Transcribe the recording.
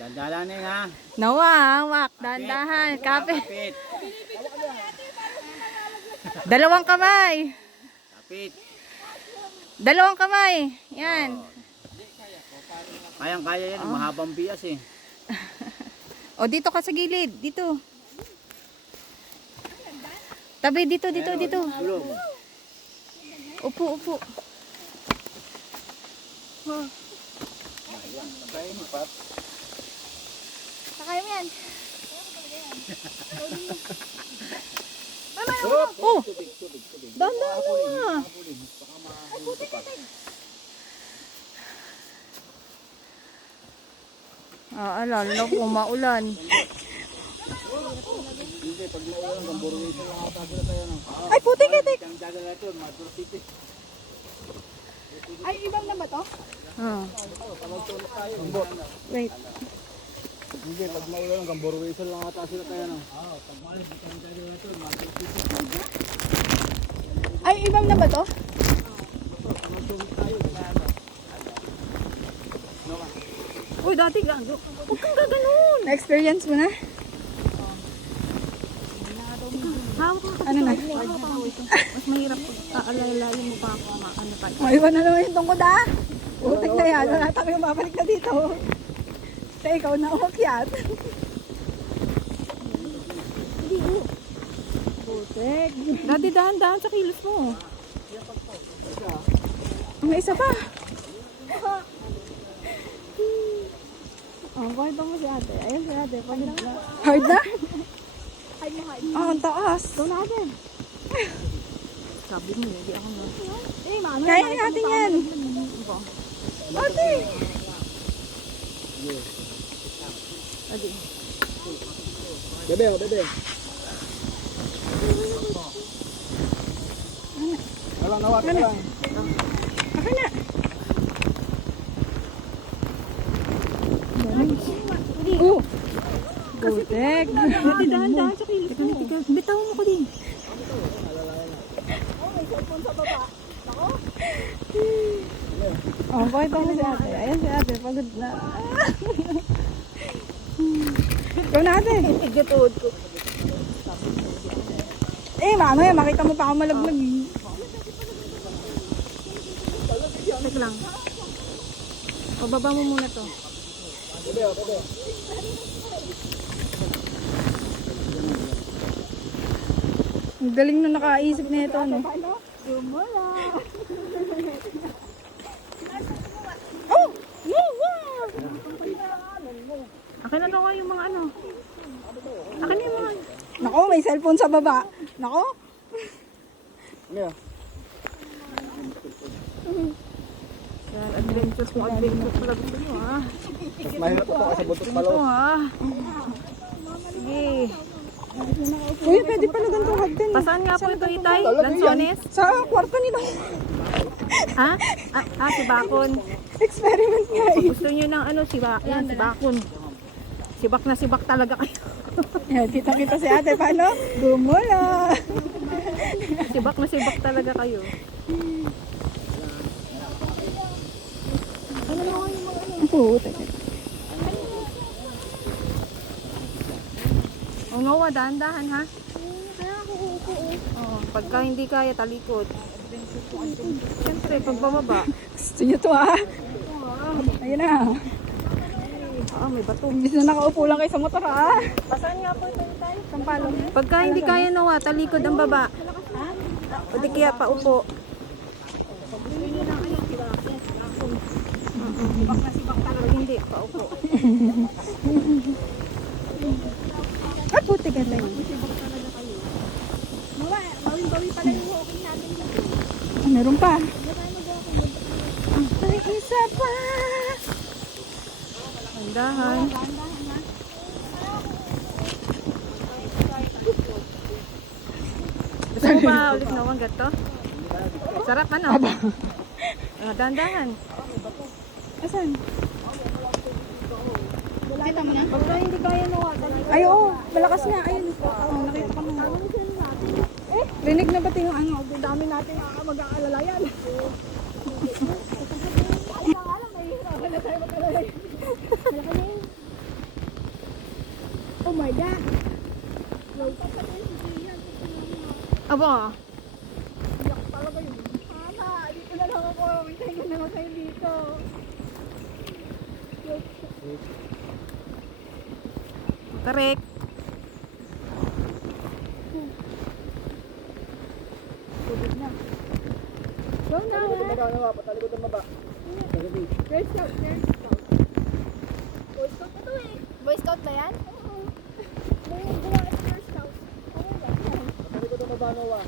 Dandalan ha. Nawawak, dandahan, kapit. Kapit. Dalawang kamay. Kapit. Dalawang kamay. Yan. Kayang-kaya yan. Mahabang bias eh. O dito ka sa gilid, dito. Tabi dito, dito, dito. Upo, upo. Sakay mo yan. Oh! Dandan na. Lalo po maulan. Hindi, pag naulan ng Borwesa lang ata sila tayo ng. Ay, putik, putik. Ang dadala ito, Maduro City. Ay, ibang na ba to? Wait. Hindi, pag naulan ng Borwesa lang ata sila tayo ng. Pag maalis, ang dadala ito, Maduro City. Ay, ibang na ba to? Uy, dati gago. Huwag kang gaganon. Na-experience mo na? Ano na? Mas mahirap pag aalalayin mo pa ako. Ano pa? Maiwan na naman yung tungkod ah. Utik na yan. Wala tayo mabalik na dito. Sa ikaw na umakyat. Utik. Dati dahan-dahan sa kilos mo. May isa pa. Oh, pakita mo si ate. Ayun si ate. Pagod na. Hard na? Hard na, hard na. Ah, ang taas. Ito natin. Sabi mo, hindi ako na. Eh, mama. Kaya natin yan. Ate. Adi. Bebe, bebe. Walang nawat ka lang. Akin na. Oh! Butek. Dati dahan-dahan sa kilos mo. Bitaw mo ko din. Oh, pakita mo si ate. Ayun si ate. Pagod na. Ikaw na ate. Igatuod ko. Eh, mamaya makita mo pa ako malaglag. Tek lang. Pababa mo muna to. Bebe, bebe. Ang galing na nakaisip na ito. Ano? Oh! Akin na daw yung mga ano. Akin na yung mga... Nako, may cellphone sa baba. Nako. Ano? Yan, adventures mo, adventures pala gusto mo ha. Mas mahirap ito kasi buntot Ito palo. ha. Sige. Uy, pwede pala ganito hagdan. Pasaan nga po ito itay? Lanzones? Sa kwarto nito. Ha? Si Bakon. Experiment nga eh. Gusto niyo ng ano, si Bakon. Sibak na sibak talaga kayo. Yan, kita-kita si ate. Paano? Gumula. Sibak na sibak talaga kayo. Puta. O Noah, dahan-dahan ha. Kaya ako uupo. Oh, pagka hindi kaya, talikod. Siyempre, pagbababa. Gusto niyo to ah. Ayun na. May bato. Imbis na nakaupo lang kayo sa motor ah. Pasaan nga po ito tayo? Sampalong. Pagka hindi kaya Noah, talikod ang baba. O di kaya paupo. Sibak na sibak talaga. Hindi, paupo. Ah, puti ka tayo. Bawin-bawi pala yung walking natin dito. Ah, meron pa. Ay, isa pa. Handahan. Gusto mo pa ulit na wanggat to? Sarap ano? Dahan-dahan. Asan? Kita mo na? Pagka hindi kaya Noah, talikod. Ay, oo. Malakas na. Ayun. Oh, nakita ko na. Eh, rinig na ba yung ano? Ang dami natin mag-aalala yan. Aba, Iyak talaga yun. Mama, dito na lang ako. Hintayin ko na lang kayo dito. tarik. Tubig na. Go na, Patalikod ha? ang baba, nawa. Patalikod ang baba. Tagabi. Girl Scout, Girl Scout. Boy Scout ito eh. Boy Scout ba yan? Oo. May gawa at Girl Scout. Oo, yan. Patalikod ang baba, nawa.